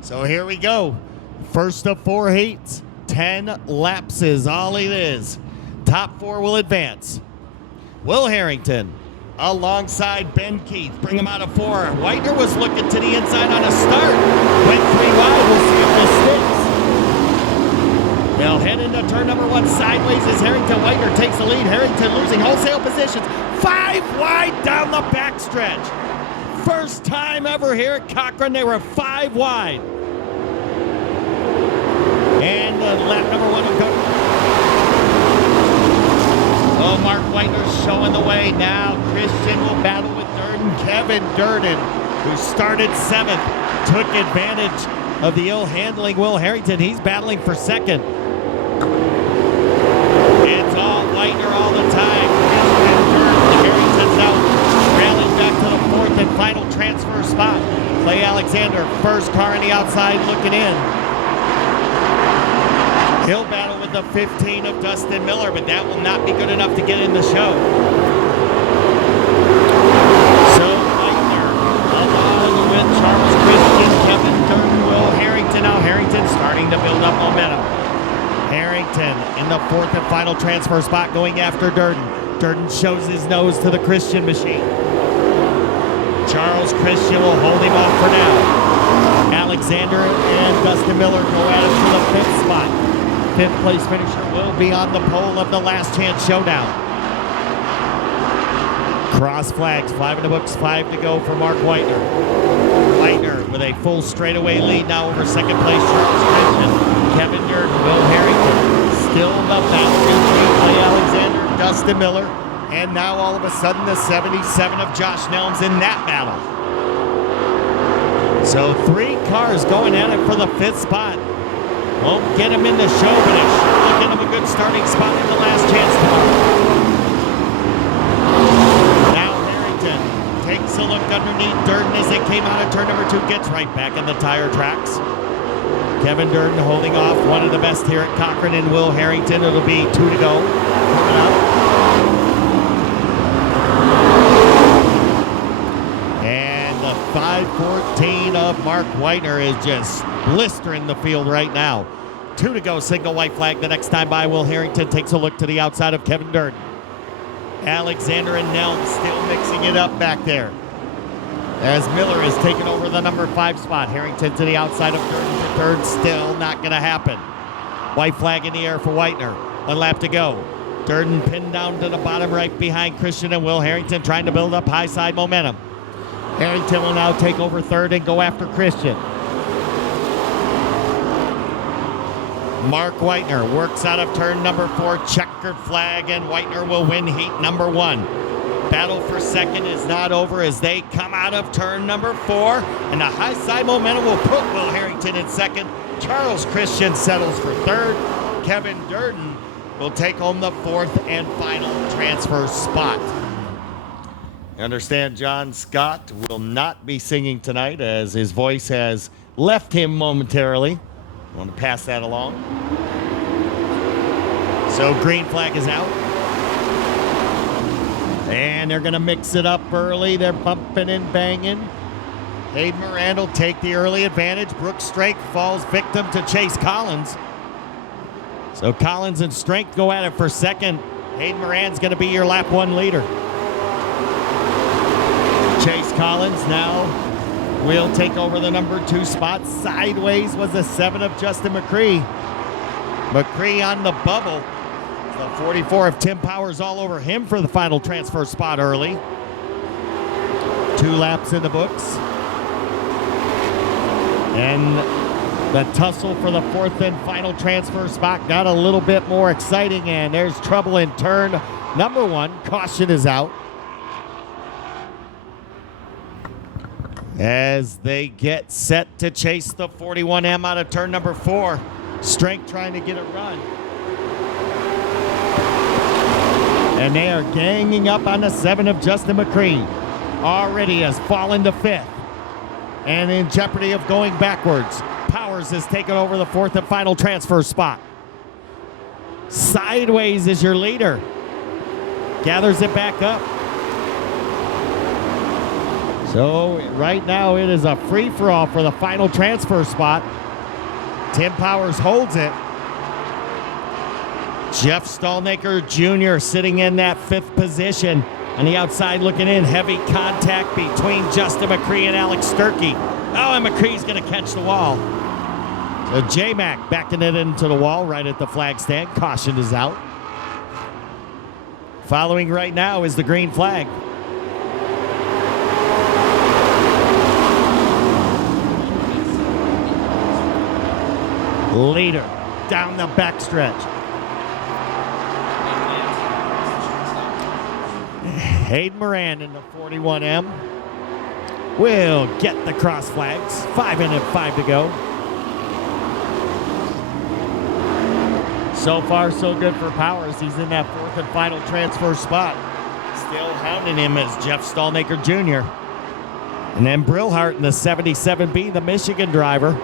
So here we go. First of 4 heats, 10 lapses, all it is. Top 4 will advance. Will Harrington alongside Ben Keith. Bring him out of 4. Whitener was looking to the inside on a start. Went 3 wide. We'll see if this sticks. They'll head into turn number 1 sideways as Harrington. Whitener takes the lead. Harrington losing wholesale positions. 5 wide down the backstretch. First time ever here at Cochran, they were 5 wide. And lap number 1 will go. Oh, Mark Whitener's showing the way now. Christian will battle with Durden. Kevin Durden, who started 7th, took advantage of the ill handling Will Harrington. He's battling for 2nd. It's all Whitener all the time. Christian Durden, Harrington's out. Rallying back to the 4th and final transfer spot. Clay Alexander, first car on the outside looking in. He'll battle with the 15 of Dustin Miller, but that will not be good enough to get in the show. So Whitener, along with Charles Christian, Kevin Durden, Will Harrington. Now Harrington starting to build up momentum. Harrington in the 4th and final transfer spot going after Durden. Durden shows his nose to the Christian machine. Charles Christian will hold him off for now. Alexander and Dustin Miller go at it for the 5th spot. 5th place finisher will be on the pole of the last chance showdown. Cross flags, 5 in the books, 5 to go for Mark Whitener. Whitener with a full straightaway lead now over 2nd place Charles Christian. Kevin Durden, Will Harrington, still the battle between Clay Alexander, Dustin Miller, and now all of a sudden the 77 of Josh Nelms in that battle. So 3 cars going at it for the 5th spot. Won't get him in the show, but it should get him a good starting spot in the last chance tomorrow. Now Harrington takes a look underneath Durden as they came out of turn number 2, gets right back in the tire tracks. Kevin Durden holding off one of the best here at Cochran and Will Harrington. It'll be 2 to go. Coming up. And the 514 of Mark Whitener is just blistering the field right now. 2 to go, single white flag. The next time by, Will Harrington takes a look to the outside of Kevin Durden. Alexander and Nelm still mixing it up back there, as Miller has taken over the number 5 spot. Harrington to the outside of Durden for 3rd, still not going to happen. White flag in the air for Whitener. 1 lap to go. Durden pinned down to the bottom right behind Christian and Will Harrington, trying to build up high side momentum. Harrington will now take over 3rd and go after Christian. Mark Whitener works out of turn number 4, checkered flag, and Whitener will win heat number 1. Battle for 2nd is not over as they come out of turn number 4, and the high side momentum will put Will Harrington in 2nd. Charles Christian settles for 3rd. Kevin Durden will take home the 4th and final transfer spot. I understand John Scott will not be singing tonight as his voice has left him momentarily. I want to pass that along. So green flag is out. And they're going to mix it up early. They're bumping and banging. Hayden Moran will take the early advantage. Brooks Strength falls victim to Chase Collins. So Collins and Strength go at it for 2nd. Hayden Moran's going to be your lap 1 leader. Chase Collins now will take over the number 2 spot. Sideways was the 7 of Justin McCree. McCree on the bubble. The 44 of Tim Powers all over him for the final transfer spot early. 2 laps in the books. And the tussle for the 4th and final transfer spot got a little bit more exciting, and there's trouble in turn number 1. Caution is out as they get set to chase the 41M out of turn number 4. Strength trying to get a run. And they are ganging up on the 7 of Justin McCree. Already has fallen to 5th and in jeopardy of going backwards. Powers has taken over the 4th and final transfer spot. Sideways is your leader. Gathers it back up. So right now it is a free-for-all for the final transfer spot. Tim Powers holds it. Jeff Stallnaker Jr. sitting in that 5th position. On the outside looking in, heavy contact between Justin McCree and Alex Sturkey. Oh, and McCree's going to catch the wall. So J-Mac backing it into the wall right at the flag stand. Caution is out. Following right now is the green flag. Leader down the backstretch. Hayden Moran in the 41M will get the cross flags. 5 in and 5 to go. So far, so good for Powers. He's in that 4th and final transfer spot. Still hounding him as Jeff Stallnaker Jr. And then Brillhart in the 77B, the Michigan driver.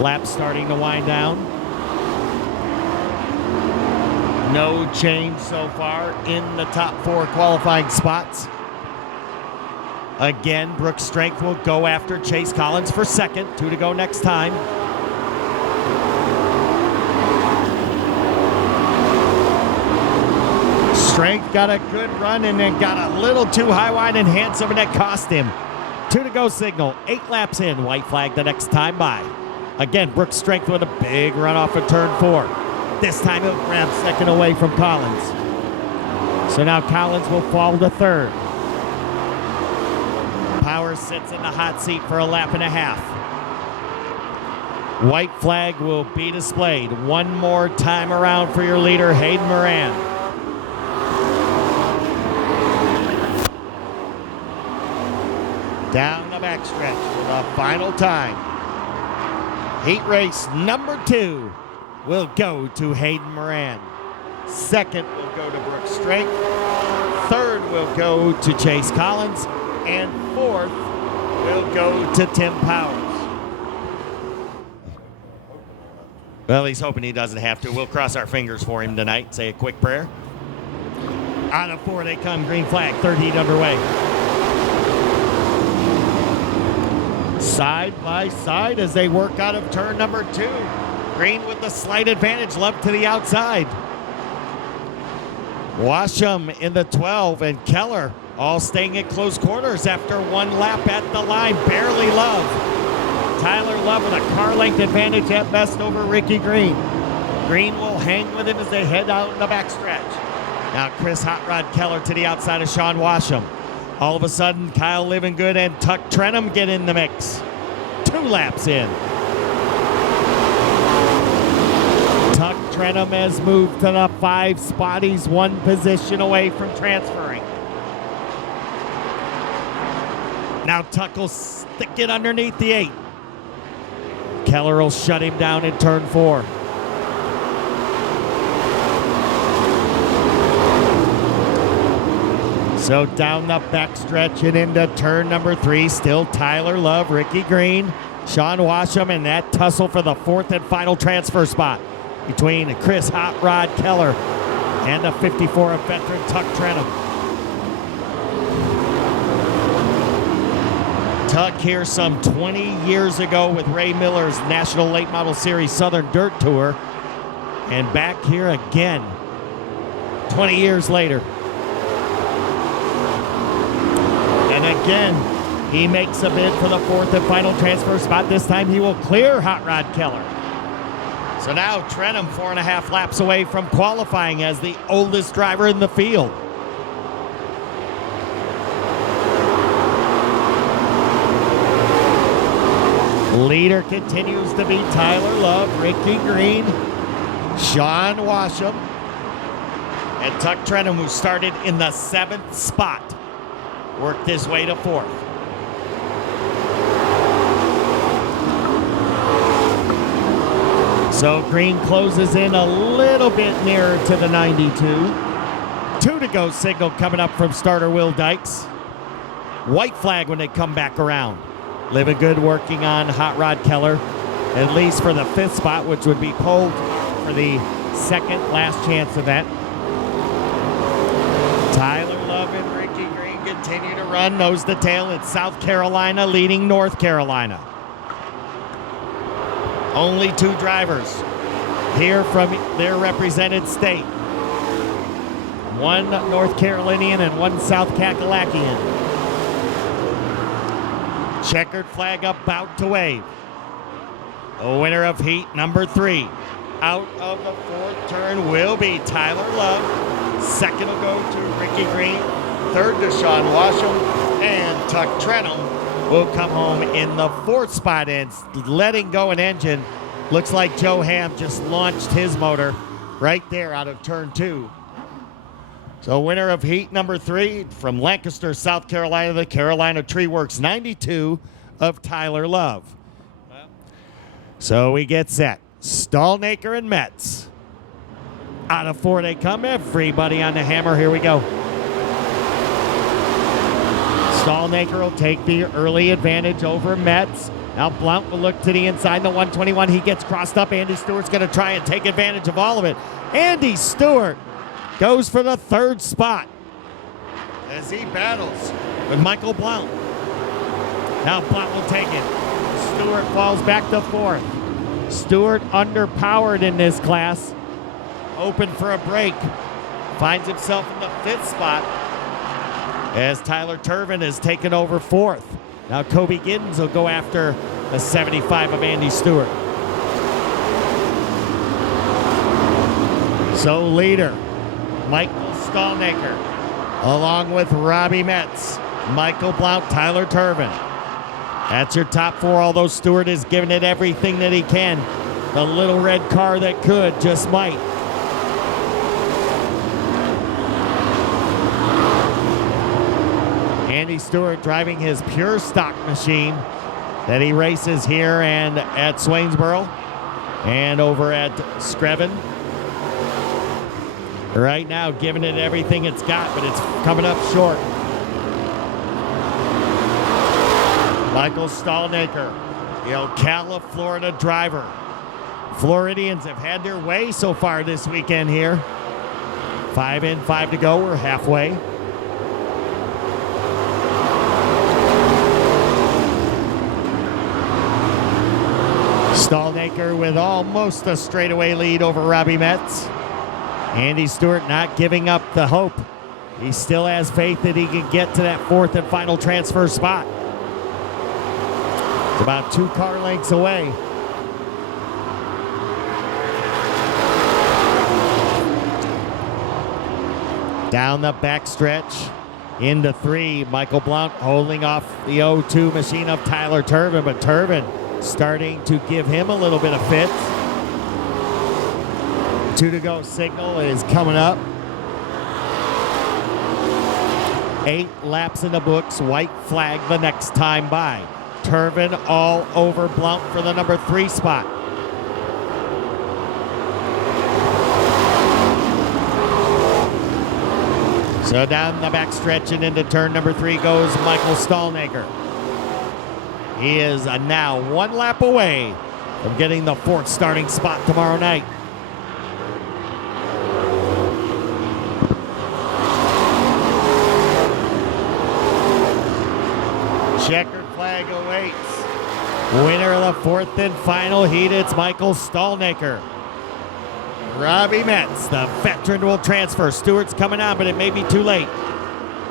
Lap starting to wind down. No change so far in the top 4 qualifying spots. Again, Brooks Strength will go after Chase Collins for 2nd. 2 to go next time. Strength got a good run and then got a little too high, wide, and handsome, and that cost him. 2 to go signal. 8 laps in. White flag the next time by. Again, Brooks Strength with a big run off of turn 4. This time he'll grab 2nd away from Collins. So now Collins will fall to 3rd. Powers sits in the hot seat for a lap and a half. White flag will be displayed one more time around for your leader, Hayden Moran. Down the backstretch for the final time. Heat race number 2 will go to Hayden Moran. 2nd will go to Brooks Strength. 3rd will go to Chase Collins. And 4th will go to Tim Powers. Well, he's hoping he doesn't have to. We'll cross our fingers for him tonight. Say a quick prayer. Out of 4 they come. Green flag. 3rd heat underway. Side by side as they work out of turn number 2. Green with the slight advantage, Love to the outside. Washam in the 12 and Keller all staying at close quarters after 1 lap at the line. Barely Love. Tyler Love with a car length advantage at best over Ricky Green. Green will hang with him as they head out in the backstretch. Now Chris Hot Rod Keller to the outside of Sean Washam. All of a sudden, Kyle Livingood and Tuck Trenum get in the mix. 2 laps in. Tuck Trenum has moved to the 5 spot. He's 1 position away from transferring. Now Tuck will stick it underneath the 8. Keller will shut him down in turn 4. So down the backstretch and into turn number 3, still Tyler Love, Ricky Green, Sean Washam, and that tussle for the 4th and final transfer spot between Chris Hot Rod Keller and the 54 of veteran Tuck Trenum. Tuck here some 20 years ago with Ray Miller's National Late Model Series Southern Dirt Tour, and back here again 20 years later. Again, he makes a bid for the 4th and final transfer spot. This time he will clear Hot Rod Keller. So now Trenum 4.5 laps away from qualifying as the oldest driver in the field. Leader continues to be Tyler Love, Ricky Green, Sean Washam, and Tuck Trenum, who started in the 7th spot. Worked his way to 4th. So Green closes in a little bit nearer to the 92. 2 to go signal coming up from starter Will Dykes. White flag when they come back around. Livingood working on Hot Rod Keller, at least for the 5th spot, which would be pulled for the 2nd last chance event. Tyler Love and Ricky run, nose to tail. It's South Carolina leading North Carolina. Only 2 drivers here from their represented state. 1 North Carolinian and 1 South Kakalaki. Checkered flag about to wave. The winner of heat number 3. Out of the 4th turn will be Tyler Love. Second will go to Ricky Green. Third to Sean Washam. And Tuck Trenholm will come home in the 4th spot and letting go an engine. Looks like Joe Ham just launched his motor right there out of turn 2. So winner of heat number 3 from Lancaster, South Carolina, the Carolina Tree Works 92 of Tyler Love. So we get set. Stallnaker and Metz. Out of 4 they come. Everybody on the hammer. Here we go. Stallnaker will take the early advantage over Metz. Now Blount will look to the inside, the 121. He gets crossed up. Andy Stewart's going to try and take advantage of all of it. Andy Stewart goes for the 3rd spot as he battles with Michael Blount. Now Blount will take it. Stewart falls back to 4th. Stewart underpowered in this class. Open for a break. Finds himself in the 5th spot as Tyler Turvin is taken over 4th. Now Kobe Giddens will go after the 75 of Andy Stewart. So leader, Michael Stallnaker, along with Robbie Metz, Michael Blount, Tyler Turvin. That's your top 4, although Stewart is giving it everything that he can. The little red car that could just might. Andy Stewart driving his pure stock machine that he races here and at Swainsboro and over at Screven. Right now giving it everything it's got, but it's coming up short. Michael Stallnaker, the Ocala, Florida driver. Floridians have had their way so far this weekend here. 5 in, 5 to go. We're halfway. Stallnaker with almost a straightaway lead over Robbie Metz. Andy Stewart not giving up the hope. He still has faith that he can get to that 4th and final transfer spot. It's about 2 car lengths away. Down the backstretch into 3. Michael Blount holding off the 0-2 machine of Tyler Turvin, but Turvin starting to give him a little bit of fit. 2 to go signal is coming up. 8 laps in the books. White flag the next time by. Turvin all over Blount for the number 3 spot. So down the backstretch and into turn number 3 goes Michael Stallnaker. He is now 1 lap away from getting the 4th starting spot tomorrow night. Checkered flag awaits. Winner of the 4th and final heat, it's Michael Stallnaker. Robbie Metz, the veteran, will transfer. Stewart's coming on, but it may be too late.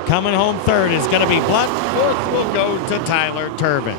Coming home 3rd is going to be Blount. 4th will go to Tyler Turvin.